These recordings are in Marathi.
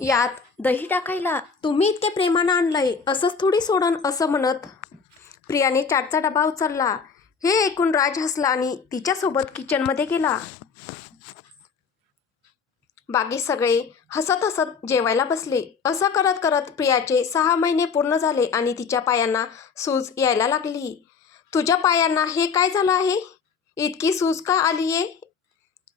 यात दही टाकायला तुम्ही इतके प्रेमानं आणलंय, असंच थोडी सोडन, असं म्हणत प्रियाने चाटचा डबा उचलला. हे ऐकून राज हसला आणि तिच्यासोबत किचनमध्ये गेला. बाकी सगळे हसत हसत जेवायला बसले. असं करत करत प्रियाचे 6 महिने पूर्ण झाले आणि तिच्या पायांना सूज यायला लागली. तुझ्या पायांना हे काय झालं आहे? इतकी सूज का आलीये?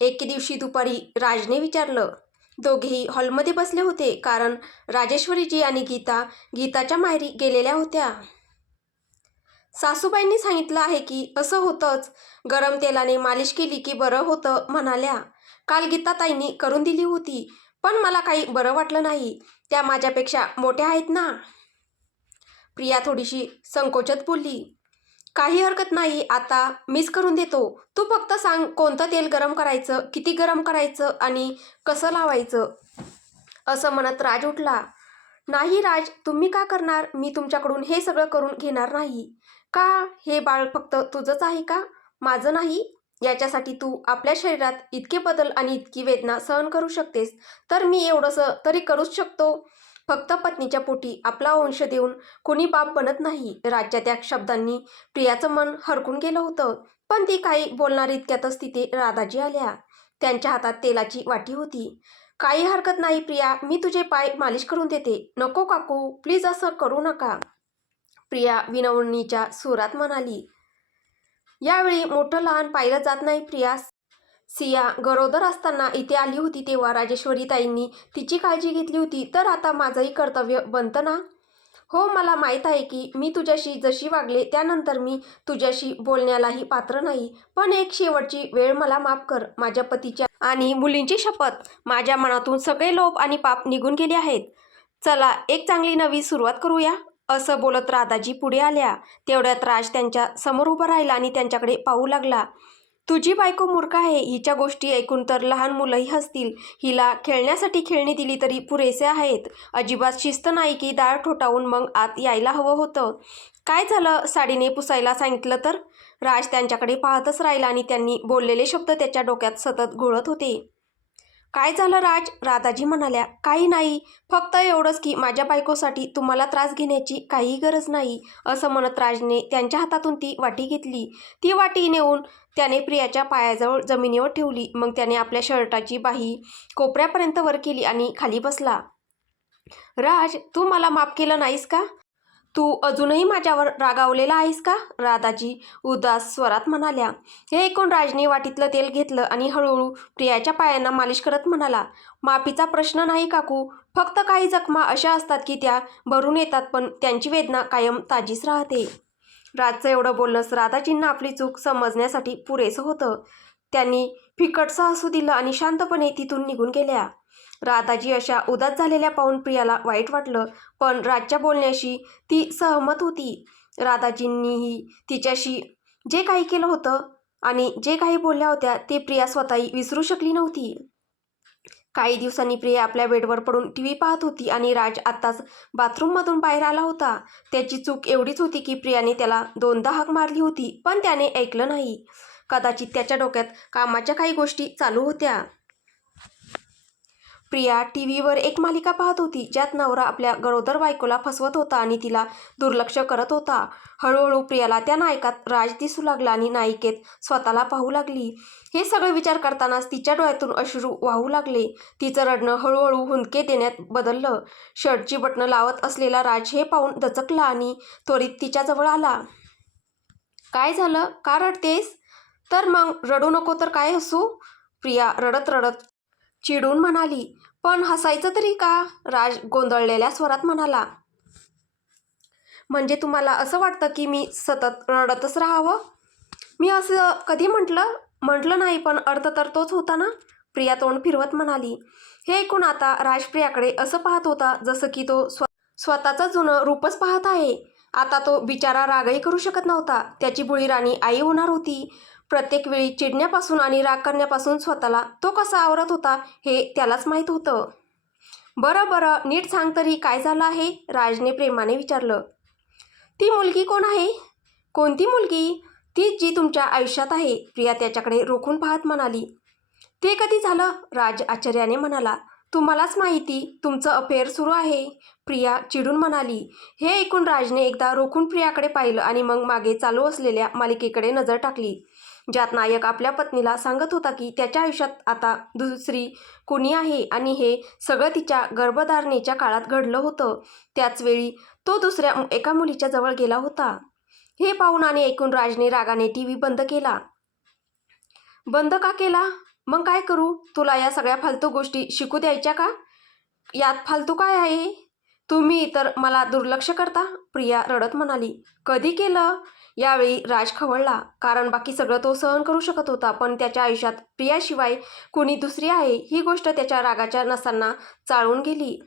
एके दिवशी दुपारी राजने विचारलं. दोघेही हॉलमध्ये बसले होते, कारण राजेश्वरीजी आणि गीताच्या माहेरी गेलेल्या होत्या. सासूबाईंनी सांगितलं आहे की असं होतंच, गरम तेलाने मालिश केली की बरं होतं म्हणाल्या. काल गीताताईंनी करून दिली होती, पण मला काही बरं वाटलं नाही. त्या माझ्यापेक्षा मोठ्या आहेत ना. प्रिया थोडीशी संकोचत बोलली. काही हरकत नाही, आता मीच करून देतो. तू फक्त सांग कोणतं तेल गरम करायचं, किती गरम करायचं आणि कसं लावायचं. असं म्हणत राज उठला. नाही राज, तुम्ही का करणार? मी तुमच्याकडून हे सगळं करून घेणार नाही. का? हे बाळ फक्त तुझंच आहे का, माझं नाही? याच्यासाठी तू आपल्या शरीरात इतके बदल आणि इतकी वेदना सहन करू शकतेस, तर मी एवढंसं तरी करूच शकतो. फक्त पत्नीच्या पोटी आपला वंश देऊन कोणी बाप बनत नाही. राजच्या त्या शब्दांनी प्रियाचं मन हरकून गेलं होतं. पण ती काही बोलणार इतक्यातच तिथे राधाजी आल्या. त्यांच्या हातात तेलाची वाटी होती. काही हरकत नाही प्रिया, मी तुझे पाय मालिश करून देते. नको काकू, प्लीज असं करू नका, प्रिया विनवणीच्या सुरात म्हणाली. यावेळी मोठं लहान पाहिलं जात नाही प्रिया. सिया गरोदर असताना इथे आली होती तेव्हा राजेश्वरीताईंनी तिची काळजी घेतली होती, तर आता माझंही कर्तव्य बनतं ना. हो, मला माहीत आहे की मी तुझ्याशी जशी वागले त्यानंतर मी तुझ्याशी बोलण्यालाही पात्र नाही. पण एक शेवटची वेळ मला माफ कर. माझ्या पतीच्या आणि मुलींची शपथ, माझ्या मनातून सगळे लोभ आणि पाप निघून गेले आहेत. चला, एक चांगली नवी सुरुवात करूया. असं बोलत राधाजी पुढे आल्या. तेवढ्यात राज त्यांच्या समोर उभा राहिला आणि त्यांच्याकडे पाहू लागला. तुझी बायको मूर्ख आहे. हिच्या गोष्टी ऐकून तर लहान मुलंही हसतील. हिला खेळण्यासाठी खेळणी दिली तरी पुरेसे आहेत. अजिबात शिस्त नाही की दार ठोठावून मग आत यायला हवं होतं. काय झालं, साडीने पुसायला सांगितलं तर? राज त्यांच्याकडे पाहतच राहिला आणि त्यांनी बोललेले शब्द त्याच्या डोक्यात सतत घोळत होते. काय झालं राज? राधाजी म्हणाल्या. काही नाही, फक्त एवढंच की माझ्या बायकोसाठी तुम्हाला त्रास घेण्याची काहीही गरज नाही. असं म्हणत राजने त्यांच्या हातातून ती वाटी घेतली. ती वाटी नेऊन त्याने प्रियाच्या पायाजवळ जमिनीवर ठेवली. मग त्याने आपल्या शर्टाची बाही कोपऱ्यापर्यंत वर केली आणि खाली बसला. राज, तू मला माफ केलं नाहीस का? तू अजूनही माझ्यावर रागावलेला आहेस का? राधाजी उदास स्वरात म्हणाल्या. हे ऐकून राजने वाटीतलं तेल घेतलं आणि हळूहळू प्रियाच्या पायांना मालिश करत म्हणाला. माफीचा प्रश्न नाही काकू, फक्त काही जखमा अशा असतात की त्या भरून येतात, पण त्यांची वेदना कायम ताजीच राहते. राजचं एवढं बोलणंच राधाजींना आपली चूक समजण्यासाठी पुरेसं होतं. त्यांनी फिकटसं हसू दिलं आणि शांतपणे तिथून निघून गेल्या. राधाजी अशा उदास झालेल्या पाहून प्रियाला वाईट वाटलं, पण राजच्या बोलण्याशी ती सहमत होती. राधाजींनीही तिच्याशी जे काही केलं होतं आणि जे काही बोलल्या होत्या ते प्रिया स्वतःही विसरू शकली नव्हती. काही दिवसांनी प्रिया आपल्या बेडवर पडून टीव्ही पाहत होती आणि राज आत्ताच बाथरूममधून बाहेर आला होता. त्याची चूक एवढीच होती की प्रियाने त्याला 2दा हाक मारली होती, पण त्याने ऐकलं नाही. कदाचित त्याच्या डोक्यात कामाच्या काही गोष्टी चालू होत्या. प्रिया टीव्हीवर एक मालिका पाहत होती, ज्यात नवरा आपल्या गरोदर बायकोला फसवत होता आणि तिला दुर्लक्ष करत होता. हळूहळू प्रियाला त्या नायकात राज दिसू लागला आणि नायिकेत स्वतःला पाहू लागली. हे सगळे विचार करतानाच तिच्या डोळ्यातून अश्रू वाहू लागले. तिचं रडणं हळूहळू हुंदके देण्यात बदललं. शर्टची बटणं लावत असलेला राज हे पाहून दचकला आणि त्वरित तिच्याजवळ आला. काय झालं? का रडतेस? तर मग रडू नको तर काय हसू? प्रिया रडत रडत चिडून म्हणाली. पण हसायचं तरी का? राज गोंधळलेल्या स्वरात म्हणाला. म्हणजे तुम्हाला असं वाटतं की मी सतत रडतच राहावं? मी असं कधी म्हटलं नाही, पण अर्थ तर तोच होता ना, प्रिया तोंड फिरवत म्हणाली. हे ऐकून आता राज प्रियाकडे असं पाहत होता जसं की तो स्वतःचं जुनं रूपच पाहत आहे. आता तो बिचारा रागही करू शकत नव्हता. त्याची बुळी राणी आई होणार होती. प्रत्येक वेळी चिडण्यापासून आणि राग करण्यापासून स्वतःला तो कसा आवरत होता हे त्यालाच माहीत होतं. बरं बरं, नीट सांग तरी काय झालं आहे? राजने प्रेमाने विचारलं. ती मुलगी कोण आहे? कोणती मुलगी? तीच जी तुमच्या आयुष्यात आहे, प्रिया त्याच्याकडे रोखून पाहत म्हणाली. ते कधी झालं? राज आश्चर्याने म्हणाला. तुम्हालाच माहिती तुमचं अफेअर सुरू आहे, प्रिया चिडून म्हणाली. हे ऐकून राजने एकदा रोखून प्रियाकडे पाहिलं आणि मग मागे चालू असलेल्या मालिकेकडे नजर टाकली, ज्यात नायक आपल्या पत्नीला सांगत होता की त्याच्या आयुष्यात आता दुसरी कुणी आहे आणि हे सगळं तिच्या गर्भधारणेच्या काळात घडलं होतं. त्याचवेळी तो दुसऱ्या एका मुलीच्या जवळ गेला होता. हे पाहून आणि ऐकून राजने रागाने टीव्ही बंद केला. बंद का केला? मग काय करू? तुला या सगळ्या फालतू गोष्टी शिकू द्यायच्या का? यात फालतू काय आहे? तुम्ही तर मला दुर्लक्ष करता, प्रिया रडत म्हणाली. कधी केलं? यावेळी राज खवळला, कारण बाकी सगळं तो सहन करू शकत होता, पण त्याच्या आयुष्यात प्रियाशिवाय कुणी दुसरी आहे ही गोष्ट त्याच्या रागाच्या नसांना चाळून गेली.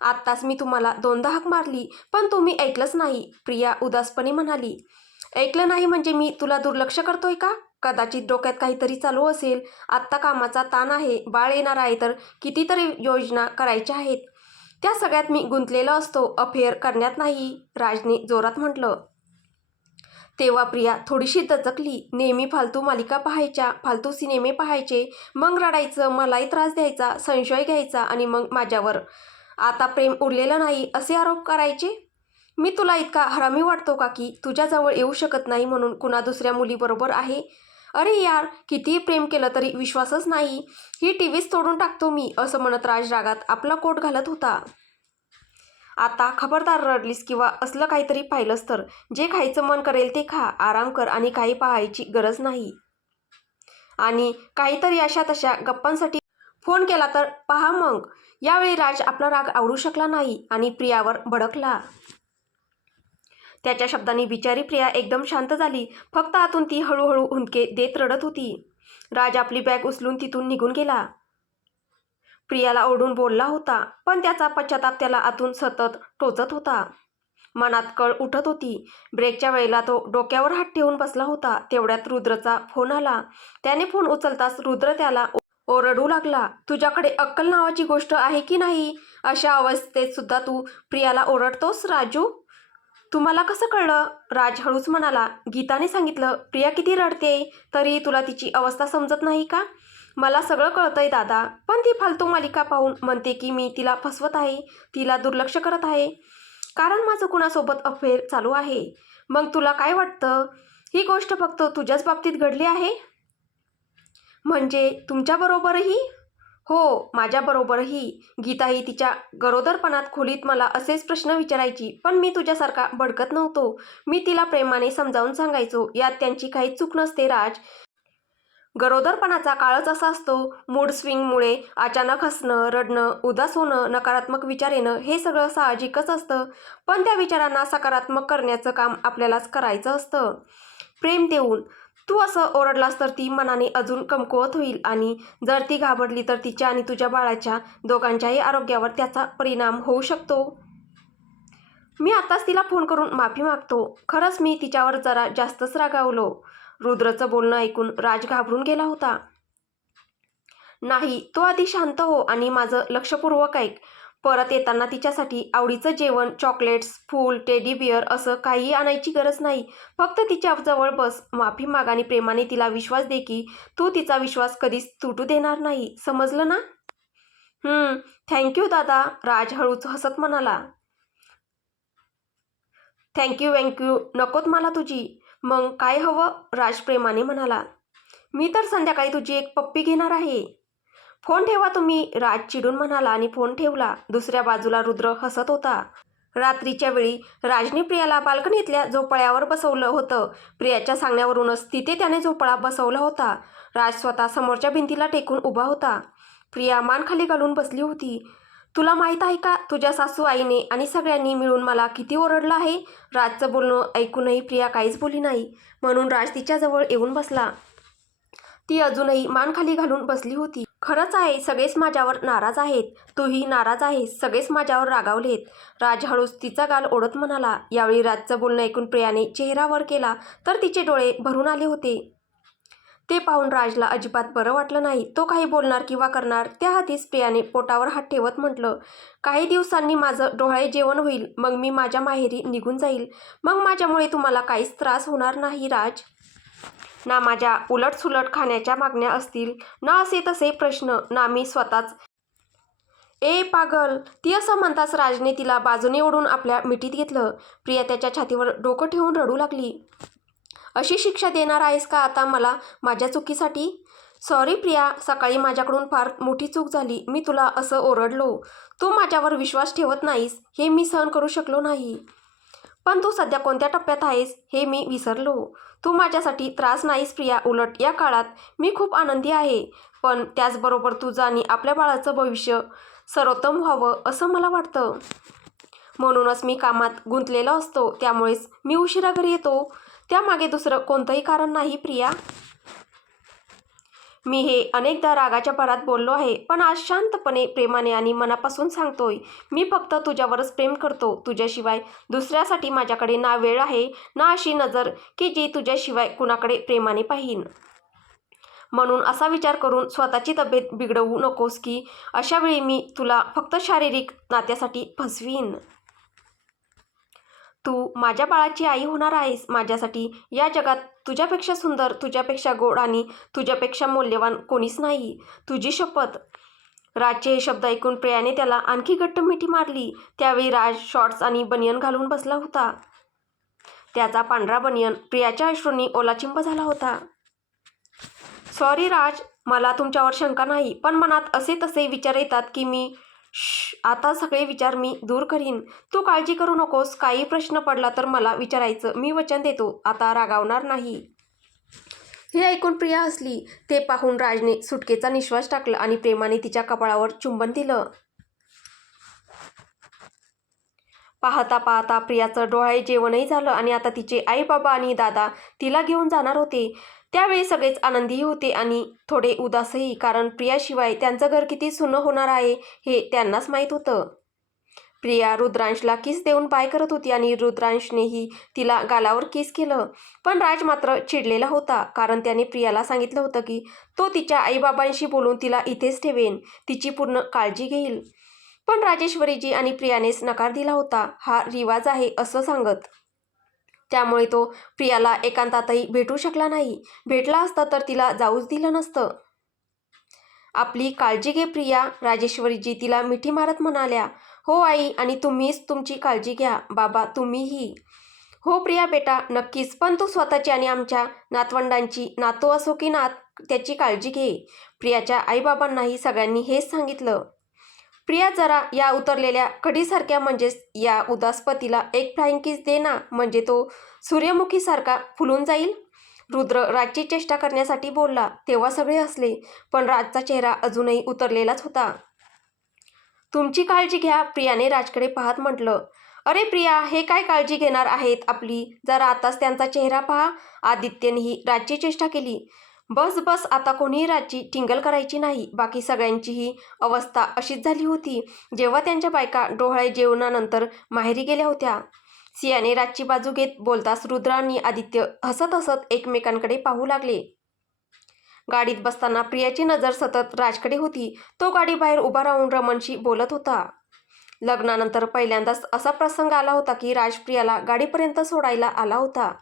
आत्ताच मी तुम्हाला दोनदा हाक मारली, पण तुम्ही ऐकलंच नाही, प्रिया उदासपणे म्हणाली. ऐकलं नाही म्हणजे मी तुला दुर्लक्ष करतोय का? कदाचित डोक्यात काहीतरी चालू असेल. आत्ता कामाचा ताण आहे, बाळ येणार आहे, तर कितीतरी योजना करायच्या आहेत. त्या सगळ्यात मी गुंतलेलो असतो, अफेअर करण्यात नाही, राजने जोरात म्हटलं. तेव्हा प्रिया थोडीशी दचकली. नेहमी फालतू मालिका पाहायच्या, फालतू सिनेमे पाहायचे, मग रडायचं, मलाही त्रास द्यायचा, संशय घ्यायचा आणि मग माझ्यावर आता प्रेम उरलेलं नाही असे आरोप करायचे. मी तुला इतका हरामी वाटतो का की तुझ्याजवळ येऊ शकत नाही म्हणून कुणा दुसऱ्या मुलीबरोबर आहे? अरे यार, कितीही प्रेम केलं तरी विश्वासच नाही. ही टीव्हीच तोडून टाकतो मी, असं म्हणत राज रागात आपला कोट घालत होता. आता खबरदार रडलीस किंवा असलं काहीतरी पाहिलंस तर जे खायचं मन करेल ते खा, आराम कर आणि काही पाहायची गरज नाही. आणि काहीतरी अशा तशा गप्पांसाठी फोन केला तर पहा मग. यावेळी राज आपला राग आवरू शकला नाही आणि प्रियावर भडकला. त्याच्या शब्दांनी बिचारी प्रिया एकदम शांत झाली. फक्त आतून ती हळूहळू हुंदके देत रडत होती. राज आपली बॅग उचलून तिथून निघून गेला. प्रियाला ओरडून बोलला होता, पण त्याचा पश्चाताप त्याला आतून सतत टोचत होता. मनात कळ उठत होती. ब्रेकच्या वेळेला तो डोक्यावर हात ठेवून बसला होता. तेवढ्यात रुद्रचा फोन आला. त्याने फोन उचलताच रुद्र त्याला ओरडू लागला. तुझ्याकडे अक्कल नावाची गोष्ट आहे की नाही? अशा अवस्थेत सुद्धा तू प्रियाला ओरडतोस राजू? तुम्हाला कसं कळलं? राज हळूच म्हणाला. गीताने सांगितलं. प्रिया किती रडते तरी तुला तिची अवस्था समजत नाही का? मला सगळं कळतंय दादा, पण ती फालतू मालिका पाहून म्हणते की मी तिला फसवत आहे, तिला दुर्लक्ष करत आहे, कारण माझं कुणासोबत अफेअर चालू आहे. मग तुला काय वाटतं? ही गोष्ट फक्त तुझ्याच बाबतीत घडली आहे? म्हणजे तुमच्याबरोबरही? हो, माझ्याबरोबरही. गीताही तिच्या गरोदरपणात खोलीत मला असेच प्रश्न विचारायची, पण मी तुझ्यासारखा भडकत नव्हतो. मी तिला प्रेमाने समजावून सांगायचो. यात त्यांची काही चूक नसते राज. गरोदरपणाचा काळच असा असतो. मूड स्विंगमुळे अचानक हसणं, रडणं, उदास होणं, नकारात्मक विचार येणं हे सगळं साहजिकच असतं. पण त्या विचारांना सकारात्मक करण्याचं काम आपल्यालाच करायचं असतं, प्रेम देऊन. तू असं ओरडलास तर ती मनाने अजून कमकुवत होईल आणि जर ती घाबरली तर तिच्या आणि तुझ्या बाळाच्या दोघांच्याही आरोग्यावर त्याचा परिणाम होऊ शकतो. मी आताच तिला फोन करून माफी मागतो. खरंच मी तिच्यावर जरा जास्तच रागावलो. रुद्रचं बोलणं ऐकून राज घाबरून गेला होता. नाही, तो आधी शांत हो आणि माझं लक्षपूर्वक ऐक. परत येताना तिच्यासाठी आवडीचं जेवण, चॉकलेट्स, फूल, टेडी बिअर असं काहीही आणायची गरज नाही. फक्त तिच्या जवळ बस, माफी माग आणि प्रेमाने तिला विश्वास दे की तू तिचा विश्वास कधीच तुटू देणार नाही. समजलं ना? थँक्यू दादा, राज हळूच हसत म्हणाला. थँक्यू नकोत मला तुझी. मग काय हवं? राज प्रेमाने म्हणाला. मी तर संध्याकाळी तुझी एक पप्पी घेणार आहे. फोन ठेवा तुम्ही, राज चिडून म्हणाला आणि फोन ठेवला. दुसऱ्या बाजूला रुद्र हसत होता. रात्रीच्या वेळी राजने प्रियाला बाल्कनीतल्या झोपाळ्यावर बसवलं होतं. प्रियाच्या सांगण्यावरूनच तिथे त्याने झोपाळा बसवला होता. राज स्वतः समोरच्या भिंतीला टेकून उभा होता. प्रिया मान खाली घालून बसली होती. तुला माहीत आहे का, तुझ्या सासू आईने आणि सगळ्यांनी मिळून मला किती ओरडलं आहे? राजचं बोलणं ऐकूनही प्रिया काहीच बोलली नाही, म्हणून राज तिच्याजवळ येऊन बसला. ती अजूनही मान खाली घालून बसली होती. खरंच आहे, सगळेच माझ्यावर नाराज आहेत. तूही नाराज आहेस. सगळेच माझ्यावर रागावलेत. राज हळूच तिचा गाल ओढत म्हणाला. यावेळी राजचं बोलणं ऐकून प्रियाने चेहरा वर केला तर तिचे डोळे भरून आले होते. ते पाहून राजला अजिबात बरं वाटलं नाही. तो काही बोलणार किंवा करणार त्याआधीच प्रियाने पोटावर हात ठेवत म्हटलं, काही दिवसांनी माझं डोहाळे जेवण होईल, मग मी माझ्या माहेरी निघून जाईल. मग माझ्यामुळे तुम्हाला काहीच त्रास होणार नाही राज. ना माझ्या उलटसुलट खाण्याच्या मागण्या असतील, ना असे तसे प्रश्न, ना मी स्वतःच ए पागल, ती असं म्हणताच राजने तिला बाजूने ओढून आपल्या मिठीत घेतलं. प्रिया त्याच्या छातीवर डोकं ठेवून रडू लागली. अशी शिक्षा देणार आहेस का आता मला माझ्या चुकीसाठी? सॉरी प्रिया, सकाळी माझ्याकडून फार मोठी चूक झाली. मी तुला असं ओरडलो. तू माझ्यावर विश्वास ठेवत नाहीस हे मी सहन करू शकलो नाही. पण तू सध्या कोणत्या टप्प्यात आहेस हे मी विसरलो. तू माझ्यासाठी त्रास नाहीस प्रिया. उलट या काळात मी खूप आनंदी आहे. पण त्याचबरोबर तुझं आणि आपल्या बाळाचं भविष्य सर्वोत्तम व्हावं असं मला वाटतं. म्हणूनच मी कामात गुंतलेलो असतो. त्यामुळेच मी उशिरा घरी येतो. त्यामागे दुसरं कोणतंही कारण नाही प्रिया. मी हे अनेकदा रागाच्या भरात बोललो आहे. पण आज शांतपणे, प्रेमाने आणि मनापासून सांगतोय. मी फक्त तुझ्यावरच प्रेम करतो. तुझ्याशिवाय दुसऱ्यासाठी माझ्याकडे ना वेळ आहे ना अशी नजर की जी तुझ्याशिवाय कुणाकडे प्रेमाने पाहीन. म्हणून असा विचार करून स्वतःची तब्येत बिघडवू नकोस की अशा वेळी मी तुला फक्त शारीरिक नात्यासाठी फसवीन. तू माझ्या बाळाची आई होणार आहेस. माझ्यासाठी या जगात तुझ्यापेक्षा सुंदर, तुझ्यापेक्षा गोड आणि तुझ्यापेक्षा मौल्यवान कोणीच नाही. तुझी शपथ. राजचे हे शब्द ऐकून प्रियाने त्याला आणखी घट्ट मिठी मारली. त्यावेळी राज शॉर्ट्स आणि बनियन घालून बसला होता. त्याचा पांढरा बनियन प्रियाच्या अश्रूंनी ओलाचिंब झाला होता. सॉरी राज, मला तुमच्यावर शंका नाही. पण मनात असे तसे विचार येतात की मी आता सगळे विचार मी दूर करीन. तू काळजी करू नकोस. काही प्रश्न पडला तर मला विचारायचं. मी वचन देतो आता रागावणार नाही. हे ऐकून प्रिया हसली. ते पाहून राजने सुटकेचा निश्वास टाकला आणि प्रेमाने तिच्या कपाळावर चुंबन दिलं. पाहता पाहता प्रियाचं डोहाळे जेवणही झालं आणि आता तिचे आई बाबा आणि दादा तिला घेऊन जाणार होते. त्यावेळी सगळेच आनंदीही होते आणि थोडे उदासही. कारण प्रियाशिवाय त्यांचं घर किती सुनं होणार आहे हे त्यांनाच माहीत होतं. प्रिया रुद्रांशला किस देऊन बाय करत होती आणि रुद्रांशनेही तिला गालावर किस केलं. पण राज मात्र चिडलेला होता. कारण त्याने प्रियाला सांगितलं होतं की तो तिच्या आईबाबांशी बोलून तिला इथेच ठेवेन, तिची पूर्ण काळजी घेईल. पण राजेश्वरीजी आणि प्रियानेच नकार दिला होता. हा रिवाज आहे असं सांगत. त्यामुळे तो प्रियाला एकांतातही भेटू शकला नाही. भेटला असता तर तिला जाऊच दिलं नसतं. आपली काळजी घे प्रिया, राजेश्वरीजी तिला मिठी मारत म्हणाल्या. हो आई, आणि तुम्हीच तुमची काळजी घ्या. बाबा तुम्हीही. हो प्रिया बेटा, नक्कीच. पण तू स्वतःची आणि आमच्या नातवंडांची, नातू असो की नात, त्याची काळजी घे. प्रियाच्या आईबाबांनाही सगळ्यांनी हेच सांगितलं. प्रिया जरा या उतरलेल्या कढीसारख्या, म्हणजेच या उदास पतीला एक फ्लाइंग किस दे ना, म्हणजे तो सूर्यमुखीसारखा फुलून जाईल. रुद्र राजची चेष्टा करण्यासाठी बोलला. तेव्हा सगळे हसले. पण राजचा चेहरा अजूनही उतरलेलाच होता. तुमची काळजी घ्या, प्रियाने राजकडे पाहत म्हटलं. अरे प्रिया, हे काय काळजी घेणार आहेत आपली? जरा आताच त्यांचा चेहरा पहा. आदित्यनेही राजची चेष्टा केली. बस बस, आता कोणीही राजची टिंगल करायची नाही. बाकी सगळ्यांचीही अवस्था अशीच झाली होती जेव्हा त्यांच्या बायका डोहाळे जेवणानंतर माहेरी गेल्या होत्या. सियाने राजची बाजू घेत बोलताच रुद्र आणि आदित्य हसत हसत एकमेकांकडे पाहू लागले. गाडीत बसताना प्रियाची नजर सतत राजकडे होती. तो गाडीबाहेर उभा राहून रमणशी बोलत होता. लग्नानंतर पहिल्यांदाच असा प्रसंग आला होता की राज प्रियाला गाडीपर्यंत सोडायला आला होता.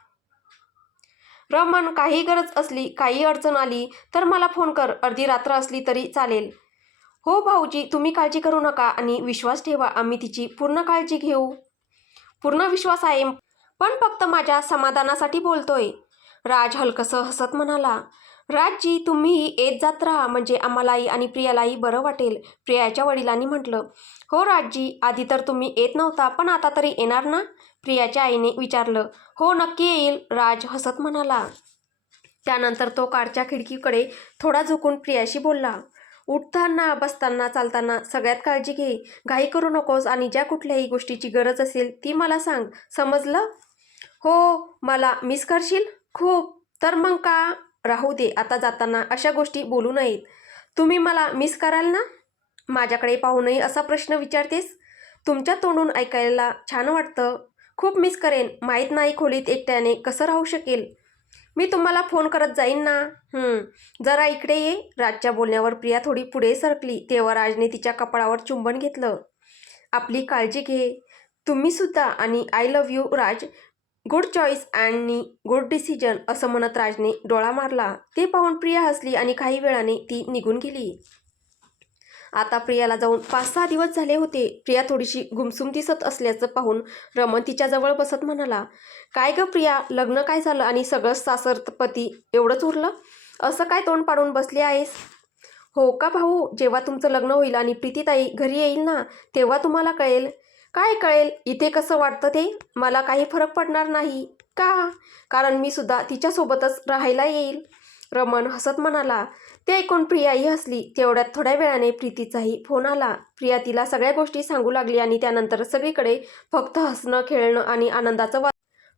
रमण, काही गरज असली, काही अडचण आली तर मला फोन कर. अर्धी रात्र असली तरी चालेल. हो भाऊजी, तुम्ही काळजी करू नका आणि विश्वास ठेवा. आम्ही तिची पूर्ण काळजी घेऊ. पूर्ण विश्वास आहे, पण फक्त माझ्या समाधानासाठी बोलतोय. राज हलकसं हसत म्हणाला. राजजी, तुम्हीही येत जात राहा, म्हणजे आम्हालाही आणि प्रियालाही बरं वाटेल. प्रियाच्या वडिलांनी म्हटलं. हो राजजी, आधी तर तुम्ही येत नव्हता, पण आता तरी येणार ना? प्रियाच्या आईने विचारलं. हो नक्की येईल, राज हसत म्हणाला. त्यानंतर तो कारच्या खिडकीकडे थोडा झुकून प्रियाशी बोलला. उठताना, बसताना, चालताना सगळ्यात काळजी घे. घाई करू नकोस आणि ज्या कुठल्याही गोष्टीची गरज असेल ती मला सांग, समजलं? हो. मला मिस करशील? खूप. तर मग का? राहू दे, आता जाताना अशा गोष्टी बोलू नयेत. तुम्ही मला मिस कराल ना? माझ्याकडे पाहूनही असा प्रश्न विचारतेस? तुमच्या तोंडून ऐकायला छान वाटतं. खूप मिस करेन. माहीत नाही खोलीत एकट्याने कसं राहू शकेल. मी तुम्हाला फोन करत जाईन ना. जरा इकडे ये. राजच्या बोलण्यावर प्रिया थोडी पुढे सरकली. तेव्हा राजने तिच्या कपाळावर चुंबन घेतलं. आपली काळजी घे. तुम्ही सुद्धा, आणि I love you Raj. Good choice आणि गुड डिसिजन, असं म्हणत राजने डोळा मारला. ते पाहून प्रिया हसली आणि काही वेळाने ती निघून गेली. आता प्रियाला जाऊन 5-6 दिवस झाले होते. प्रिया थोडीशी गुमसुम दिसत असल्याचं पाहून रमण तिच्याजवळ बसत म्हणाला, काय गं प्रिया, लग्न काय झालं आणि सगळंच सासरपती एवढंच उरलं? असं काय तोंड पाडून बसली आहेस? हो का भाऊ, जेव्हा तुमचं लग्न होईल आणि प्रीतीताई घरी येईल ना, तेव्हा तुम्हाला कळेल. काय कळेल? इथे कसं वाटतं ते? मला काही फरक पडणार नाही. का? कारण मी सुद्धा तिच्यासोबतच राहायला येईल. रमण हसत म्हणाला. ते ऐकून प्रियाही हसली. तेवढ्यात थोड्या वेळाने प्रीतीचाही फोन आला. प्रिया तिला सगळ्या गोष्टी सांगू लागली आणि त्यानंतर सगळीकडे फक्त हसणं, खेळणं आणि आनंदाचं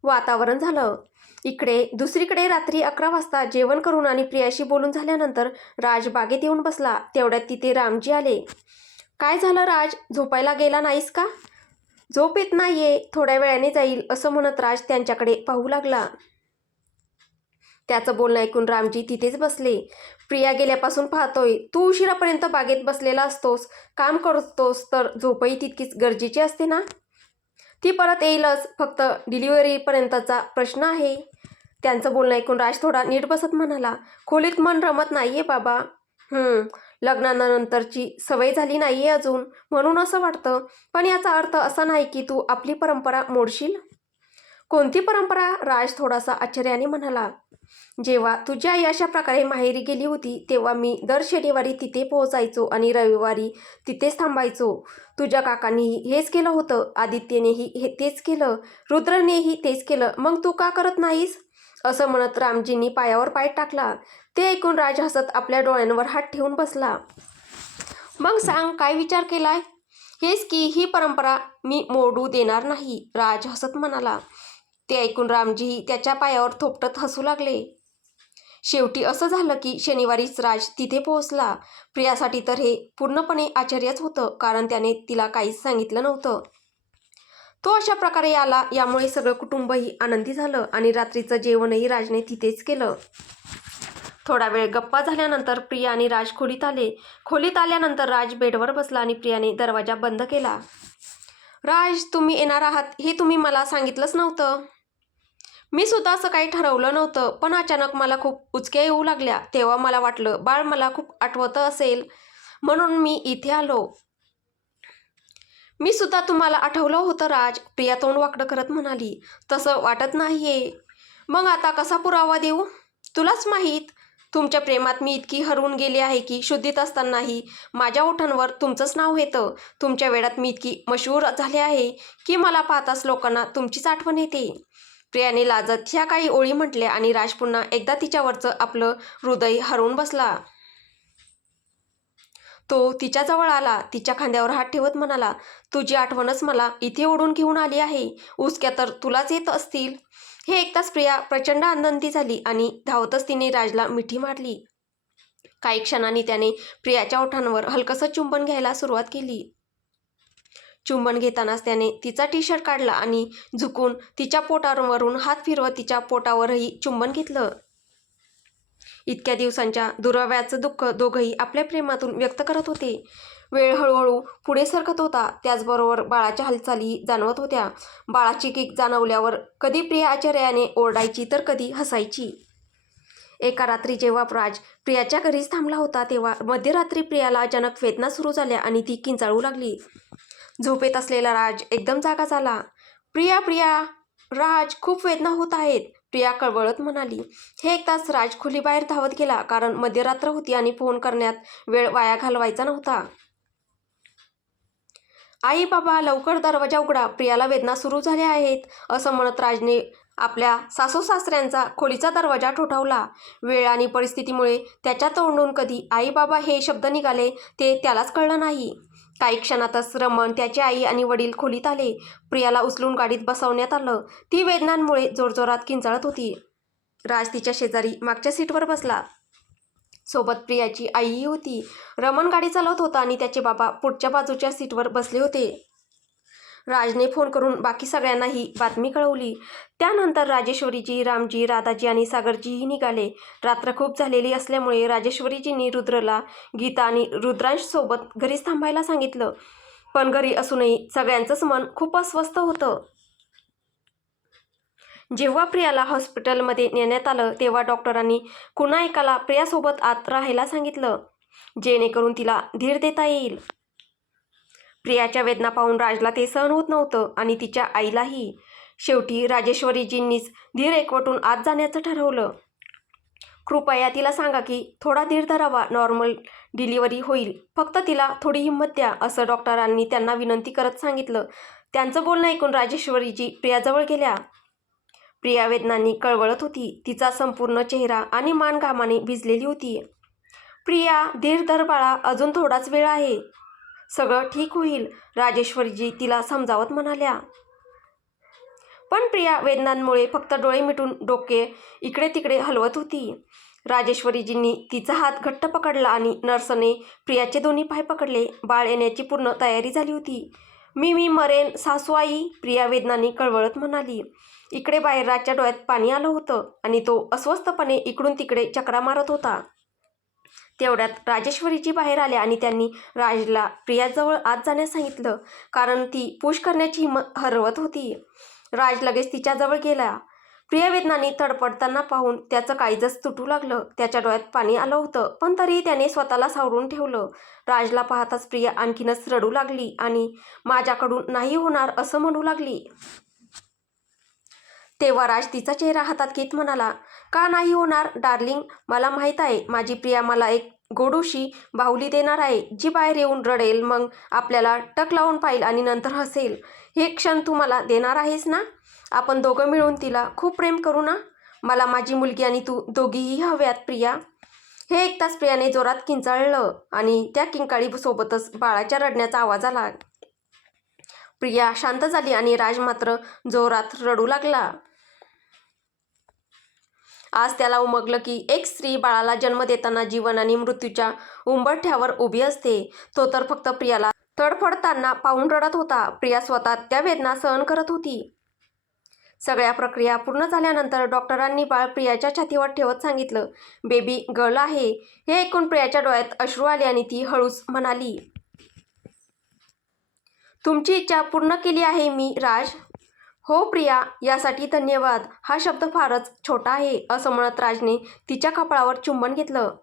वातावरण झालं. इकडे दुसरीकडे रात्री 11 वाजता जेवण करून आणि प्रियाशी बोलून झाल्यानंतर राज बागेत येऊन बसला. तेवढ्यात तिथे रामजी आले. काय झालं राज, झोपायला गेला नाहीस का? झोप येत नाहीये, थोड्या वेळाने जाईल, असं म्हणत राज त्यांच्याकडे पाहू लागला. त्याचं बोलणं ऐकून रामजी तिथेच बसले. प्रिया गेल्यापासून पाहतोय, तू उशिरापर्यंत बागेत बसलेला असतोस, काम करतोस, तर झोपही तितकीच गरजेची असते ना? ती परत येईलच, फक्त डिलिव्हरीपर्यंतचा प्रश्न आहे. त्यांचं बोलणं ऐकून राज थोडा नीट बसत म्हणाला, खोलीत मन रमत नाहीये बाबा. लग्नानंतरची सवय झाली नाहीये अजून, म्हणून असं वाटतं. पण याचा अर्थ असा नाही की तू आपली परंपरा मोडशील. कोणती परंपरा? राज थोडासा आश्चर्याने म्हणाला. जेव्हा तुझी आई अशा प्रकारे माहेरी गेली होती, तेव्हा मी दर शनिवारी तिथे पोहोचायचो आणि रविवारी तिथेच थांबायचो. तुझ्या काकांनीही हेच केलं होतं, आदित्यनेही तेच केलं, रुद्रनेही तेच केलं. मग तू का करत नाहीस? असं म्हणत रामजींनी पायावर पाय टाकला. ते ऐकून राज हसत आपल्या डोळ्यांवर हात ठेवून बसला. मग सांग, काय विचार केलाय? हेच की, ही परंपरा मी मोडू देणार नाही, राज हसत म्हणाला. ते ऐकून रामजीही त्याच्या पायावर थोपटत हसू लागले. शेवटी असं झालं की शनिवारीच राज तिथे पोहोचला. प्रियासाठी तर हे पूर्णपणे आश्चर्यच होतं, कारण त्याने तिला काहीच सांगितलं नव्हतं. तो अशा प्रकारे आला, यामुळे सगळं कुटुंबही आनंदी झालं आणि रात्रीचं जेवणही राजने तिथेच केलं. थोडा वेळ गप्पा झाल्यानंतर प्रिया आणि राज खोलीत आले. खोलीत आल्यानंतर राज बेडवर बसला आणि प्रियाने दरवाजा बंद केला. राज, तुम्ही येणार आहात हे तुम्ही मला सांगितलंच नव्हतं. मी सुद्धा असं काही ठरवलं नव्हतं, पण अचानक मला खूप उचक्या येऊ लागल्या. तेव्हा मला वाटलं, बाळ मला खूप आठवतं असेल, म्हणून मी इथे आलो. मी सुद्धा तुम्हाला आठवलं होतं राज, प्रिया तोंड वाकडं करत म्हणाली. तसं वाटत नाहीये. मग आता कसा पुरावा देऊ? तुलाच माहीत. तुमच्या प्रेमात मी इतकी हरवून गेले आहे की शुद्धीत असतानाही माझ्या ओठांवर तुमचंच नाव येतं. तुमच्या वेळात मी इतकी मशहूर झाले आहे की मला पाहताच लोकांना तुमचीच आठवण येते. प्रियाने लाजत ह्या काही ओळी म्हटल्या आणि राज पुन्हा एकदा तिच्यावरचं आपलं हृदय हरवून बसला. तो तिच्याजवळ आला. तिच्या खांद्यावर हात ठेवत म्हणाला, तुझी आठवणच मला इथे ओढून घेऊन आली आहे. उचक्या तर तुलाच येत असतील. हे ऐकताच प्रिया प्रचंड आनंदी झाली आणि धावतच तिने राजला मिठी मारली. काही क्षणांनी त्याने प्रियाच्या ओठांवर हलकंसं चुंबन घ्यायला सुरुवात केली. चुंबन घेतानाच त्याने तिचा टी-शर्ट काढला आणि झुकून तिच्या पोटावरून हात फिरवत तिच्या पोटावरही चुंबन घेतलं. इतक्या दिवसांच्या दुराव्याचं दुःख दोघंही आपल्या प्रेमातून व्यक्त करत होते. वेळ हळूहळू पुढे सरकत होता. त्याचबरोबर बाळाच्या हालचाली जाणवत होत्या. बाळाची किक जाणवल्यावर कधी प्रिया आश्चर्याने ओरडायची तर कधी हसायची. एका रात्री जेव्हा राज प्रियाच्या घरीच थांबला होता, तेव्हा मध्यरात्री प्रियाला अचानक वेदना सुरू झाल्या आणि ती किंचाळू लागली. झोपेत असलेला राज एकदम जागा झाला. प्रिया, प्रिया. राज, खूप वेदना होत आहेत, प्रिया कळवळत म्हणाली. हे ऐकताच राज खोलीबाहेर धावत गेला, कारण मध्यरात्र होती आणि फोन करण्यात वेळ वाया घालवायचा नव्हता. आई, बाबा, लवकर दरवाजा उघडा, प्रियाला वेदना सुरू झाल्या आहेत, असं म्हणत राजने आपल्या सासू-सासऱ्यांचा खोलीचा दरवाजा ठोठावला. वेळ आणि परिस्थितीमुळे त्याच्या तोंडून कधी आई, बाबा हे शब्द निघाले ते त्यालाच कळलं नाही. काही क्षणातच रमण, त्याची आई आणि वडील खोलीत आले. प्रियाला उचलून गाडीत बसवण्यात आलं. ती वेदनांमुळे जोरजोरात किंचाळत होती. राज तिच्या शेजारी मागच्या सीटवर बसला. सोबत प्रियाची आईही होती. रमण गाडी चालवत होता आणि त्याचे बाबा पुढच्या बाजूच्या सीटवर बसले होते. राजने फोन करून बाकी सगळ्यांनाही बातमी कळवली. त्यानंतर राजेश्वरीजी, रामजी, राधाजी आणि सागरजीही निघाले. रात्र खूप झालेली असल्यामुळे राजेश्वरीजींनी रुद्रला गीता आणि रुद्रांशसोबत घरीच थांबायला सांगितलं. पण घरी असूनही सगळ्यांचंच मन खूप अस्वस्थ होतं. जेव्हा प्रियाला हॉस्पिटलमध्ये नेण्यात आलं, तेव्हा डॉक्टरांनी कुणा एकाला प्रियासोबत आत राहायला सांगितलं. जेणेकरून तिला धीर देता येईल. प्रियाच्या वेदना पाहून राजला ते सहन होत नव्हतं आणि तिच्या आईलाही. शेवटी राजेश्वरीजींनीच धीर एकवटून आत जाण्याचं ठरवलं. कृपया तिला सांगा की थोडा धीर धरावा, नॉर्मल डिलिव्हरी होईल, फक्त तिला थोडी हिंमत द्या, असं डॉक्टरांनी त्यांना विनंती करत सांगितलं. त्यांचं बोलणं ऐकून राजेश्वरीजी प्रियाजवळ गेल्या. प्रिया वेदनांनी कळवळत होती. तिचा संपूर्ण चेहरा आणि मान घामाने भिजलेली होती. प्रिया, धीर धर बाळा, अजून थोडाच वेळ आहे, सगळं ठीक होईल, राजेश्वरीजी तिला समजावत म्हणाल्या. पण प्रिया वेदनांमुळे फक्त डोळे मिटून डोके इकडे तिकडे हलवत होती. राजेश्वरीजींनी तिचा हात घट्ट पकडला आणि नर्सने प्रियाचे दोन्ही पाय पकडले. बाळ येण्याची पूर्ण तयारी झाली होती. मी मरेन सासूआई, प्रिया वेदनांनी कळवळत म्हणाली. इकडे बाहेर राजच्या डोळ्यात पाणी आलं होतं आणि तो अस्वस्थपणे इकडून तिकडे चक्रा मारत होता. तेवढ्यात राजेश्वरीजी बाहेर आल्या आणि त्यांनी राजला प्रियाजवळ आत जाण्यास सांगितलं, कारण ती पुश करण्याची हिंमत हरवत होती. राज लगेच तिच्याजवळ गेला. प्रिया वेदनांनी तडफडताना पाहून त्याचं काळीजच तुटू लागलं. त्याच्या डोळ्यात पाणी आलं होतं, पण तरीही त्याने स्वतःला सावरून ठेवलं. राजला पाहताच प्रिया आणखीनच रडू लागली आणि माझ्याकडून नाही होणार असं म्हणू लागली. तेव्हा राज तिचा चेहरा हातात घेत म्हणाला, का नाही होणार डार्लिंग, मला माहीत आहे माझी प्रिया मला एक गोडूशी बाहुली देणार आहे, जी बाहेर येऊन रडेल, मग आपल्याला टक लावून पाहिल आणि नंतर हसेल. हे क्षण तू मला देणार आहेस ना? आपण दोघं मिळून तिला खूप प्रेम करू ना? मला माझी मुलगी आणि तू दोघीही हव्यात प्रिया. हे ऐकताच प्रियाने जोरात किंचाळलं आणि त्या किंकाळी सोबतच बाळाच्या रडण्याचा आवाज आला. प्रिया शांत झाली आणि राज मात्र जोरात रडू लागला. आज त्याला उमगलं की एक स्त्री बाळाला जन्म देताना जीवन आणि मृत्यूच्या उंबरठ्यावर उभी असते. तो तर फक्त प्रियाला तडफडताना पाहून रडत होता. प्रिया स्वतः त्या वेदना सहन करत होती. सगळ्या प्रक्रिया पूर्ण झाल्यानंतर डॉक्टरांनी बाळ प्रियाच्या छातीवर ठेवत सांगितलं, बेबी गर्ल आहे. हे ऐकून प्रियाच्या डोळ्यात अश्रू आले आणि ती हळूच म्हणाली, तुमची इच्छा पूर्ण केली आहे मी राज. हो प्रिया, यासाठी धन्यवाद. हा शब्द फारच छोटा आहे, असं म्हणत राजने तिच्या कपाळावर चुंबन घेतलं.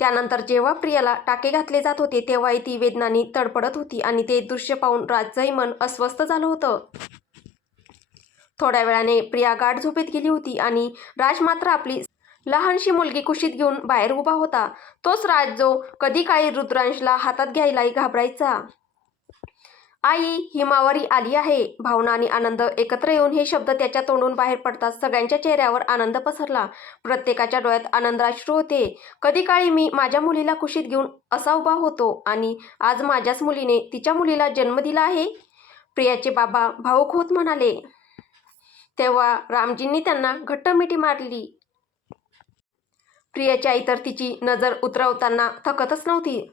त्यानंतर जेव्हा प्रियाला टाके घातले जात होते तेव्हाही ती वेदनांनी तडफडत होती आणि ते दृश्य पाहून राजचंही मन अस्वस्थ झालं होतं. थोड्या वेळाने प्रिया गाढ झोपेत गेली होती आणि राज मात्र आपली लहानशी मुलगी कुशीत घेऊन बाहेर उभा होता. तोच राज जो कधी काळी रुद्रांशला हातात घ्यायलाही घाबरायचा. आई, हिमावरी आली आहे. भावना आणि आनंद एकत्र येऊन हे शब्द त्याच्या तोंडून बाहेर पडताच सगळ्यांच्या चेहऱ्यावर आनंद पसरला. प्रत्येकाच्या डोळ्यात आनंदाश्रू होते. कधी काळी मी माझ्या मुलीला कुशीत घेऊन असा उभा होतो आणि आज माझ्याच मुलीने तिच्या मुलीला जन्म दिला आहे, प्रियाचे बाबा भाऊक होत म्हणाले. तेव्हा रामजींनी त्यांना घट्ट मिठी मारली. प्रियाची आई तर तिची नजर उतरवताना थकतच नव्हती.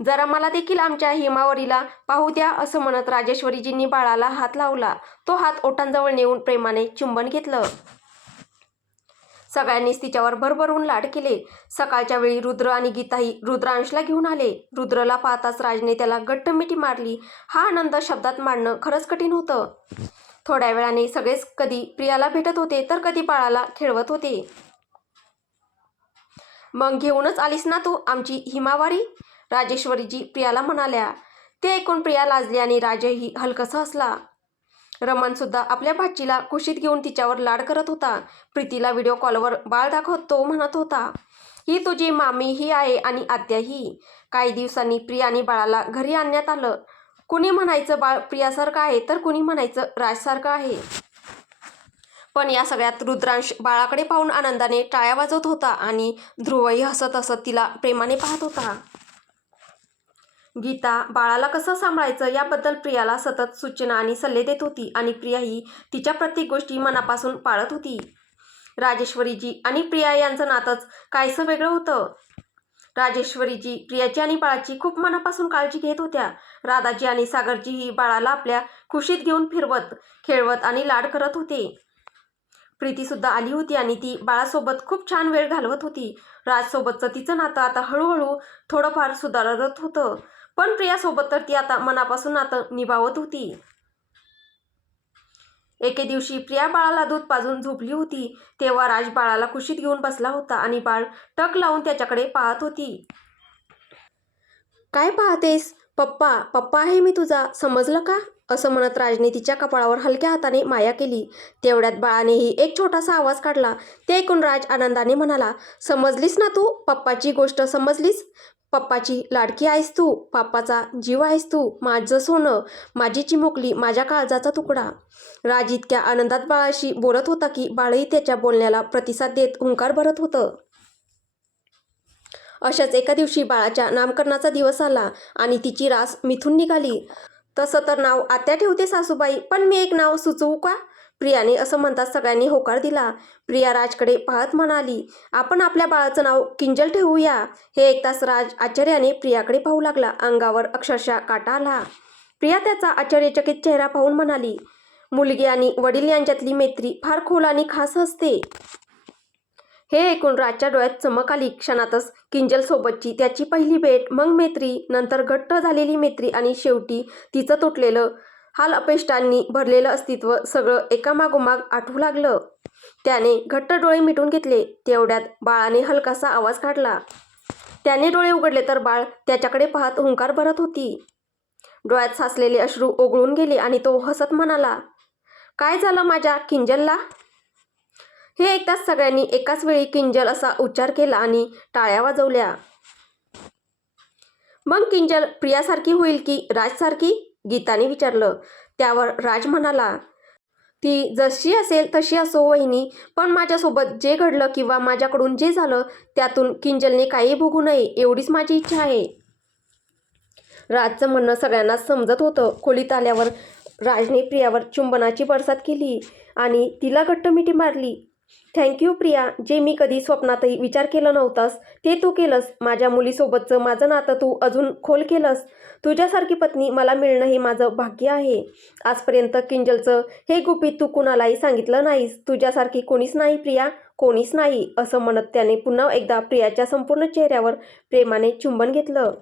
जरा मला देखील आमच्या हिमावरीला पाहू द्या, असं म्हणत राजेश्वरीजींनी बाळाला हात लावला. तो हात ओठांजवळ नेऊन प्रेमाने चुंबन घेतलं. सगळ्यांनीच तिच्यावर भरभरून लाड केले. सकाळच्या वेळी रुद्र आणि गीताही रुद्रांशला घेऊन आले. रुद्रला पाहताच राजने त्याला घट्ट मिठी मारली. हा आनंद शब्दात मांडणं खरंच कठीण होतं. थोड्या वेळाने सगळेच कधी प्रियाला भेटत होते तर कधी बाळाला खेळवत होते. मग घेऊनच आलीस ना तू आमची हिमावारी, राजेश्वरीजी प्रियाला म्हणाल्या. ते ऐकून प्रिया लाजली आणि राजही हलकसा हसला. रमणसुद्धा आपल्या भाचीला कुशीत घेऊन तिच्यावर लाड करत होता. प्रीतीला व्हिडिओ कॉलवर बाळ दाखवत तो म्हणत होता, ही तुझी मामी ही आहे आणि आत्याही. काही दिवसांनी प्रिया आणि बाळाला घरी आणण्यात आलं. कुणी म्हणायचं बाळ प्रियासारखं आहे तर कुणी म्हणायचं राजसारखं आहे. पण या सगळ्यात रुद्रांश बाळाकडे पाहून आनंदाने टाळ्या वाजवत होता आणि ध्रुवही हसत हसत तिला प्रेमाने पाहत होता. गीता बाळाला कसं सांभाळायचं याबद्दल प्रियाला सतत सूचना आणि सल्ले देत होती आणि प्रियाही तिच्या प्रत्येक गोष्टी मनापासून पाळत होती. राजेश्वरीजी आणि प्रिया यांचं नातंच काहीसं वेगळं होतं. राजेश्वरीजी प्रियाची आणि बाळाची खूप मनापासून काळजी घेत होत्या. राधाजी आणि सागरजीही बाळाला आपल्या कुशीत घेऊन फिरवत, खेळवत आणि लाड करत होते. प्रीतीसुद्धा आली होती आणि ती बाळासोबत खूप छान वेळ घालवत होती. राजसोबतचं तिचं नातं आता हळूहळू थोडंफार सुधारत होतं, पण प्रियासोबत तर ती आता मनापासून नातं निभावत होती. एके दिवशी प्रिया बाळाला दूध पाजून झोपली होती. तेव्हा राज बाळाला कुशीत घेऊन बसला होता आणि बाळ टक लावून त्याच्याकडे पाहत होती. काय पाहतेस? पप्पा पप्पा आहे मी तुझा, समजलं का? असं म्हणत राजने तिच्या कपाळावर हलक्या हाताने माया केली. तेवढ्यात बाळानेही एक छोटासा आवाज काढला. ते ऐकून राज आनंदाने म्हणाला, समजलीस ना तू? पप्पाची गोष्ट समजलीस? पप्पाची लाडकी आहेस तू, पप्पाचा जीव आहेस तू, माझं सोनं, माझी चिमुकली, माझ्या काळजाचा तुकडा. राज इतक्या आनंदात बाळाशी बोलत होता की बाळही त्याच्या बोलण्याला प्रतिसाद देत हुंकार भरत होतं. अशाच एका दिवशी बाळाच्या नामकरणाचा दिवस आला आणि तिची रास मिथून निघाली. तसं तर नाव आत्या ठेवते सासूबाई, पण मी एक नाव सुचवू का? प्रियाने असं म्हणताच सगळ्यांनी होकार दिला. प्रिया राजकडे पाहत म्हणाली, आपण आपल्या बाळाचं नाव किंजल ठेवूया. हे ऐकताच राज आश्चर्याने प्रियाकडे पाहू लागला. अंगावर अक्षरशः काटा आला. प्रिया त्याचा आश्चर्यचकित चेहरा पाहून म्हणाली, मुलगी आणि वडील यांच्यातली मैत्री फार खोल आणि खास असते. हे ऐकून राजच्या डोळ्यात चमक आली. क्षणातच किंजलसोबतची त्याची पहिली भेट, मग मैत्री, नंतर घट्ट झालेली मैत्री आणि शेवटी तिचं तुटलेलं, हाल अपेष्टांनी भरलेलं अस्तित्व सगळं एकामागोमाग आठवू लागलं. त्याने घट्ट डोळे मिटून घेतले. तेवढ्यात बाळाने हलकासा आवाज काढला. त्याने डोळे उघडले तर बाळ त्याच्याकडे पाहत हुंकार भरत होती. डोळ्यात साचलेले अश्रू ओघळून गेले आणि तो हसत म्हणाला, काय झालं माझ्या किंजलला? हे ऐकताच सगळ्यांनी एकाच वेळी किंजल असा उच्चार केला आणि टाळ्या वाजवल्या. मग किंजल प्रियासारखी होईल की राजसारखी? गीताने विचारलं. त्यावर राज म्हणाला, ती जशी असेल तशी असो वहिनी, पण माझ्यासोबत जे घडलं किंवा माझ्याकडून जे झालं त्यातून किंजलने काही भोगू नये एवढीच माझी इच्छा आहे. राजचं म्हणणं सगळ्यांना समजत होतं. खोलीत आल्यावर राजने प्रियावर चुंबनाची बरसात केली आणि तिला घट्ट मिठी मारली. थँक्यू प्रिया, जे मी कधी स्वप्नातही विचार केलं नव्हतास ते तू केलंस. माझ्या मुलीसोबतचं माझं नातं तू अजून खोल केलंस. तुझ्यासारखी पत्नी मला मिळणं हे माझं भाग्य आहे. आजपर्यंत किंजलचं हे गुपित तू कुणालाही सांगितलं नाहीस. तुझ्यासारखी कोणीच नाही प्रिया, कोणीच नाही. असं म्हणत त्याने पुन्हा एकदा प्रियाच्या संपूर्ण चेहऱ्यावर प्रेमाने चुंबन घेतलं.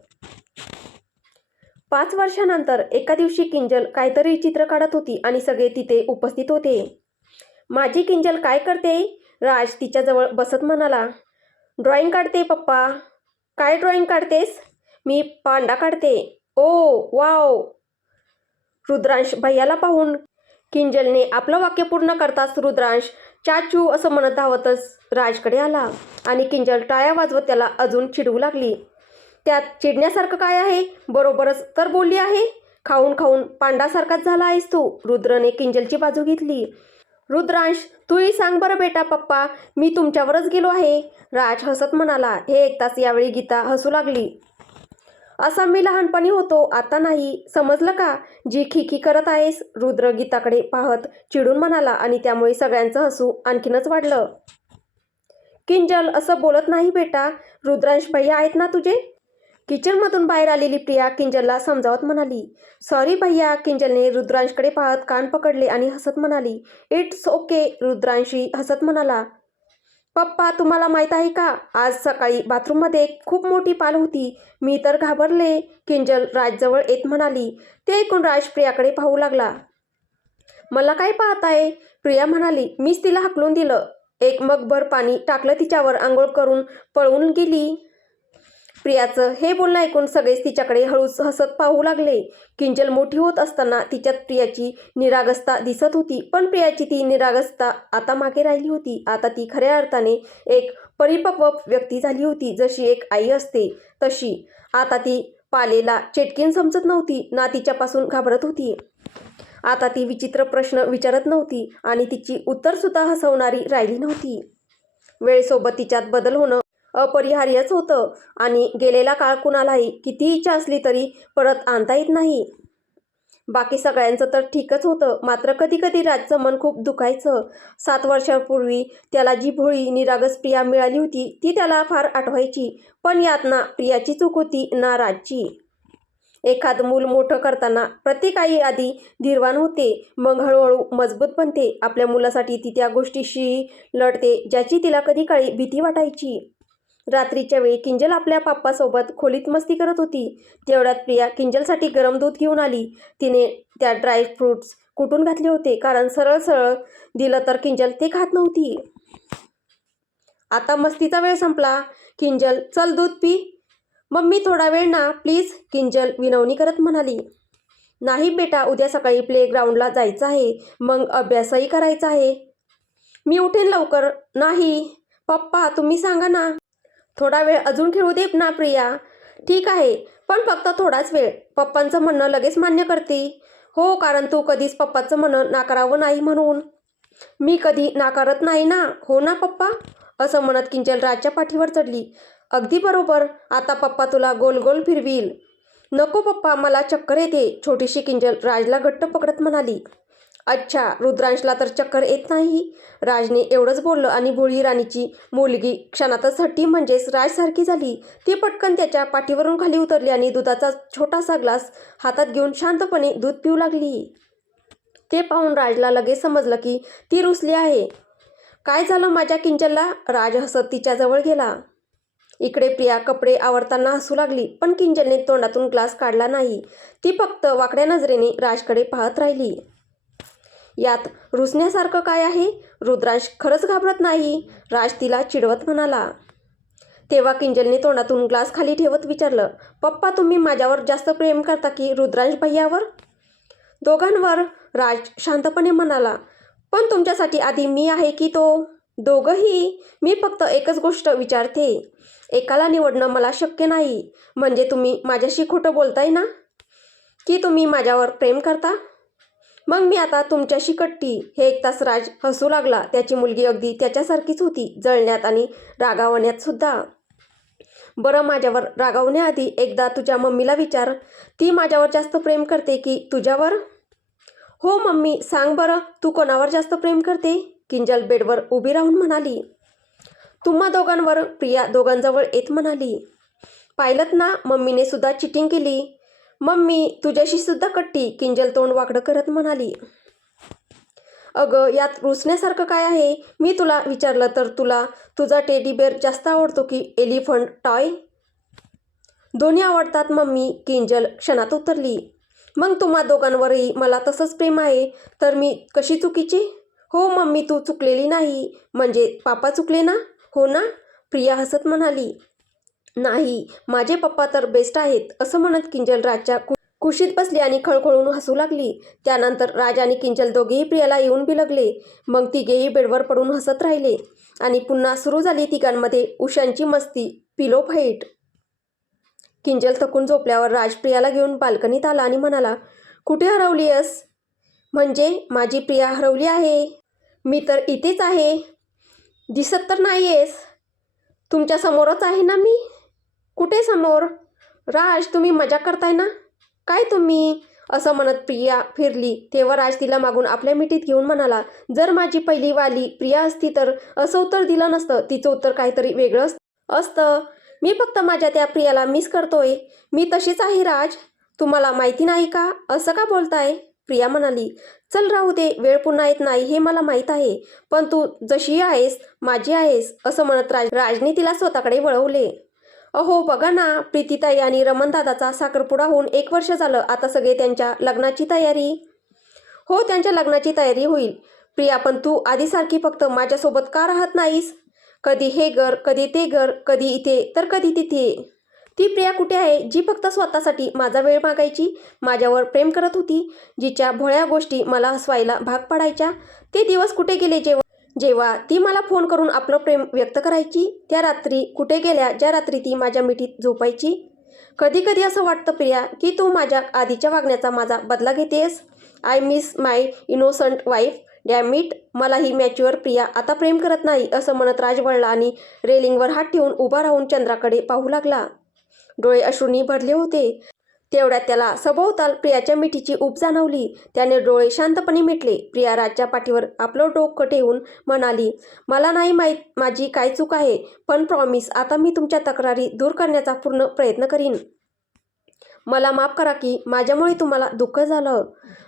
5 वर्षांनंतर एका दिवशी किंजल काहीतरी चित्र काढत होती आणि सगळे तिथे उपस्थित होते. माझी किंजल काय करते? राज तिच्याजवळ बसत म्हणाला. ड्रॉइंग काढते पप्पा. काय ड्रॉइंग काढतेस? मी पांडा काढते. ओ वाव. रुद्रांश भैयाला पाहून किंजलने आपलं वाक्य पूर्ण करताच रुद्रांश चाचू असं म्हणत धावतच राजकडे आला आणि किंजल टाळ्या वाजवत त्याला अजून चिडवू लागली. त्यात चिडण्यासारखं काय आहे? बरोबरच तर बोलली आहे. खाऊन खाऊन पांडासारखाच झाला आहेस तू. रुद्रने किंजलची बाजू घेतली. रुद्रांश, तूही सांग बरं बेटा. पप्पा, मी तुमच्यावरच गेलो आहे. राज हसत म्हणाला. हे ऐकताच यावेळी गीता हसू लागली. असा मी लहानपणी होतो, आता नाही, समजलं का? जी खिखी करत आहेस? रुद्र गीताकडे पाहत चिडून म्हणाला आणि त्यामुळे सगळ्यांचं हसू आणखीनच वाढलं. किंजल असं बोलत नाही बेटा. रुद्रांश भैया आहेत ना तुझे? किचनमधून बाहेर आलेली प्रिया किंजलला समजावत म्हणाली. सॉरी भैया. किंजलने रुद्रांशकडे पाहत कान पकडले आणि हसत म्हणाली. It's okay. रुद्रांशी हसत म्हणाला. पप्पा, तुम्हाला माहीत आहे का, आज सकाळी बाथरूममध्ये खूप मोठी पाल होती. मी तर घाबरले. किंजल राजजवळ येत म्हणाली. ते ऐकून राज प्रियाकडे पाहू लागला. मला काय पाहताय? प्रिया म्हणाली. मीच तिला हाकलून दिलं. एक मगभर पाणी टाकलं तिच्यावर, आंघोळ करून पळून गेली. प्रियाचं हे बोलणं ऐकून सगळेच तिच्याकडे हळूच हसत पाहू लागले. किंजल मोठी होत असताना तिच्यात प्रियाची निरागसता दिसत होती, पण प्रियाची ती निरागसता आता मागे राहिली होती. आता ती खऱ्या अर्थाने एक परिपक्व व्यक्ती झाली होती. जशी एक आई असते तशी. आता ती पालेला चेटकीन समजत नव्हती ना तिच्यापासून घाबरत होती. आता ती विचित्र प्रश्न विचारत नव्हती आणि तिची उत्तरसुद्धा हसवणारी राहिली नव्हती. वेळेसोबत तिच्यात बदल होणं अपरिहार्यच होतं आणि गेलेला काळ कुणालाही किती इच्छा असली तरी परत आणता येत नाही. बाकी सगळ्यांचं तर ठीकच होतं, मात्र कधी कधी राजचं मन खूप दुखायचं. 7 वर्षांपूर्वी त्याला जी भोळी निरागस प्रिया मिळाली होती ती त्याला फार आठवायची. पण यात ना प्रियाची चूक होती ना राजची. एखादं मूल मोठं करताना प्रत्येक आई आधी धीरवान होते, मग हळूहळू मजबूत बनते. आपल्या मुलासाठी ती त्या गोष्टीशी लढते ज्याची तिला कधी काळी भीती वाटायची. रात्रीच्या वेळी किंजल आपल्या पप्पासोबत खोलीत मस्ती करत होती. तेवढ्यात प्रिया किंजलसाठी गरम दूध घेऊन आली. तिने त्यात ड्राय फ्रूट्स कुटून घातले होते, कारण सरळ सरळ दिलं तर किंजल ते खात नव्हती. आता मस्तीचा वेळ संपला. किंजल, चल दूध पी. मम्मी थोडा वेळ ना प्लीज, किंजल विनवणी करत म्हणाली. नाही बेटा, उद्या सकाळी प्लेग्राऊंडला जायचं आहे, मग अभ्यासही करायचा आहे. मी उठेन लवकर. नाही पप्पा, तुम्ही सांगा ना. थोडा वेळ अजून खेळू दे ना प्रिया. ठीक आहे, पण फक्त थोडाच वेळ. पप्पांचं म्हणणं लगेच मान्य करते. हो, कारण तू कधीच पप्पाचं म्हणणं नाकारावं नाही म्हणून. मी कधी नाकारत नाही ना. हो ना पप्पा, असं म्हणत किंजल राजच्या पाठीवर चढली. अगदी बरोबर, आता पप्पा तुला गोल गोल फिरवील. नको पप्पा, मला चक्कर येते, छोटीशी किंजल राजला घट्ट पकडत म्हणाली. अच्छा, रुद्रांशला तर चक्कर येत नाही. राजने एवढंच बोललं आणि भोळी राणीची मुलगी क्षणातच हट्टी म्हणजेच राजसारखी झाली. ती पटकन त्याच्या पाठीवरून खाली उतरली आणि दुधाचा छोटासा ग्लास हातात घेऊन शांतपणे दूध पिऊ लागली. ते पाहून राजला लगेच समजलं की ती रुसली आहे. काय झालं माझ्या किंजलला? राज हसत तिच्याजवळ गेला. इकडे प्रिया कपडे आवरताना हसू लागली, पण किंजलने तोंडातून ग्लास काढला नाही. ती फक्त वाकड्या नजरेने राजकडे पाहत राहिली. यात रुसण्यासारखं काय आहे? रुद्रांश खरंच घाबरत नाही, राज तिला चिडवत म्हणाला. तेव्हा किंजलने तोंडातून ग्लास खाली ठेवत विचारलं, पप्पा तुम्ही माझ्यावर जास्त प्रेम करता की रुद्रांश भैयावर? दोघांवर, राज शांतपणे म्हणाला. पण तुमच्यासाठी आधी मी आहे की तो? दोघंही. मी फक्त एकच गोष्ट विचारते, एकाला निवडणं मला शक्य नाही. म्हणजे तुम्ही माझ्याशी खोटं बोलताय ना, की तुम्ही माझ्यावर प्रेम करता? मग मी आता तुमच्याशी कट्टी. हे ऐकताच राज हसू लागला. त्याची मुलगी अगदी त्याच्यासारखीच होती, जळण्यात आणि रागावण्यात सुद्धा. बरं, माझ्यावर रागावण्याआधी एकदा तुझ्या मम्मीला विचार, ती माझ्यावर जास्त प्रेम करते की तुझ्यावर? हो मम्मी, सांग बरं, तू कोणावर जास्त प्रेम करते? किंजल बेडवर उभी राहून म्हणाली. तुम्हा दोघांवर, प्रिया दोघांजवळ येत म्हणाली. पाहिलंत ना, मम्मीने सुद्धा चिटिंग केली. मम्मी तुझ्याशी सुद्धा कट्टी, किंजल तोंड वाकडं करत म्हणाली. अगं, यात रुसण्यासारखं काय आहे? मी तुला विचारलं तर तुला तुझा टेडी बेअर जास्त आवडतो की एलिफंट टॉय? दोन्ही आवडतात मम्मी, किंजल क्षणात उतरली. मग तुम्हा दोघांवरही मला तसंच प्रेम आहे, तर मी कशी चुकीची? हो मम्मी, तू चुकलेली नाही. म्हणजे पापा चुकले ना? हो ना, प्रिया हसत म्हणाली. नाही, माझे पप्पा तर बेस्ट आहेत, असं म्हणत किंजल राजच्या कुशीत बसली आणि खळखळून हसू लागली. त्यानंतर राज आणि किंजल दोघेही प्रियाला येऊन बिलगले. मग तिघेही बेडवर पडून हसत राहिले आणि पुन्हा सुरू झाली तिघांमध्ये उशांची मस्ती, पिलो फाईट. किंजल थकून झोपल्यावर राज प्रियाला घेऊन बाल्कनीत आला आणि म्हणाला, कुठे हरवली आहेस? म्हणजे माझी प्रिया हरवली आहे. मी तर इथेच आहे. दिसत तर नाही आहेस. तुमच्या समोरच आहे ना मी. कुठे समोर? राज, तुम्ही मजाक करताय ना? काय तुम्ही? असं म्हणत प्रिया फिरली. तेव्हा राज तिला मागून आपल्या मिठीत घेऊन म्हणाला, जर माझी पहिली वाली प्रिया असती तर असं उत्तर दिलं नसतं. तिचं उत्तर काहीतरी वेगळं असतं. मी फक्त माझ्या त्या प्रियाला मिस करतोय. मी तशीच आहे राज, तुम्हाला माहिती नाही का? असं का बोलताय? प्रिया म्हणाली. चल राहू दे, वेळ पुन्हा येत नाही हे मला माहीत आहे, पण तू जशी आहेस माझी आहेस, असं म्हणत राजने तिला स्वतःकडे वळवले. अहो बघा ना, प्रीतीताई आणि रमणदादाचा साखरपुडा होऊन 1 वर्ष झालं. आता सगळे त्यांच्या लग्नाची तयारी. हो, त्यांच्या लग्नाची तयारी होईल. प्रिया, पण तू आधीसारखी फक्त माझ्यासोबत का राहत नाहीस? कधी हे घर, कधी ते घर, कधी इथे तर कधी तिथे. ती प्रिया कुठे आहे जी फक्त स्वतःसाठी माझा वेळ मागायची, माझ्यावर प्रेम करत होती, जिच्या भोळ्या गोष्टी मला हसवायला भाग पाडायच्या? ते दिवस कुठे गेले जेव्हा ती मला फोन करून आपलं प्रेम व्यक्त करायची? त्या रात्री कुठे गेल्या ज्या रात्री ती माझ्या मिठीत झोपायची? कधी कधी असं वाटतं प्रिया की तू माझ्या आधीच्या वागण्याचा माझा बदला घेतेस. I miss my innocent wife, damn it. मला ही मॅच्युअर प्रिया आता प्रेम करत नाही, असं म्हणत राज वळला आणि रेलिंगवर हात ठेवून उभा राहून चंद्राकडे पाहू लागला. डोळे अश्रूंनी भरले होते. तेवढ्यात त्याला सभोवताल प्रियाच्या मिठीची ऊब जाणवली. त्याने डोळे शांतपणे मिटले. प्रिया राजच्या पाठीवर आपलं डोकं ठेवून म्हणाली, मला नाही माहीत माझी काय चूक आहे, पण प्रॉमिस, आता मी तुमच्या तक्रारी दूर करण्याचा पूर्ण प्रयत्न करीन. मला माफ करा की माझ्यामुळे तुम्हाला दुःख झालं.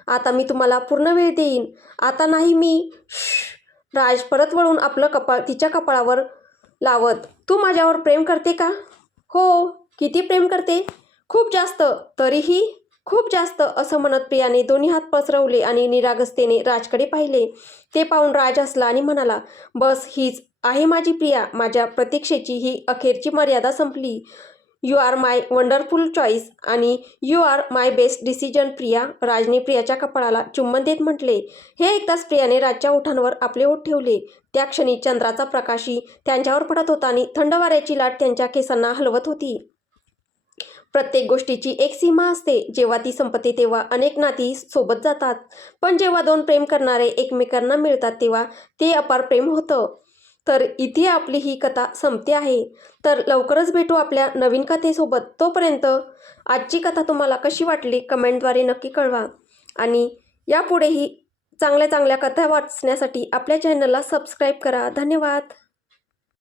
आता मी तुम्हाला पूर्ण वेळ देईन. आता नाही मी. राज परत वळून आपलं कपाळ तिच्या कपाळावर लावत, तू माझ्यावर प्रेम करते का? हो. किती प्रेम करते? खूप जास्त. तरीही? खूप जास्त, असं म्हणत प्रियाने दोन्ही हात पसरवले आणि निरागसतेने राजकडे पाहिले. ते पाहून राज हसला आणि म्हणाला, बस, हीच आहे माझी प्रिया. माझ्या प्रतीक्षेची ही अखेरची मर्यादा संपली. You are my wonderful choice आणि you are my best decision Priya, राजने प्रियाच्या कपाळाला चुंबन देत म्हटले. हे ऐकताच प्रियाने राजच्या ओठांवर आपले ओठ ठेवले. त्या क्षणी चंद्राचा प्रकाशही त्यांच्यावर पडत होता आणि थंड वाऱ्याची लाट त्यांच्या केसांना हलवत होती. प्रत्येक गोष्टीची एक सीमा असते. जेव्हा ती संपते तेव्हा अनेक नाती सोबत जातात, पण जेव्हा दोन प्रेम करणारे एकमेकांना मिळतात तेव्हा ते अपार प्रेम होतं. तर इथे आपली ही कथा संपते आहे. तर लवकरच भेटू आपल्या नवीन कथेसोबत. तोपर्यंत आजची कथा तुम्हाला कशी वाटली कमेंटद्वारे नक्की कळवा आणि यापुढेही चांगल्या चांगल्या कथा वाचण्यासाठी आपल्या चॅनलला सबस्क्राईब करा. धन्यवाद.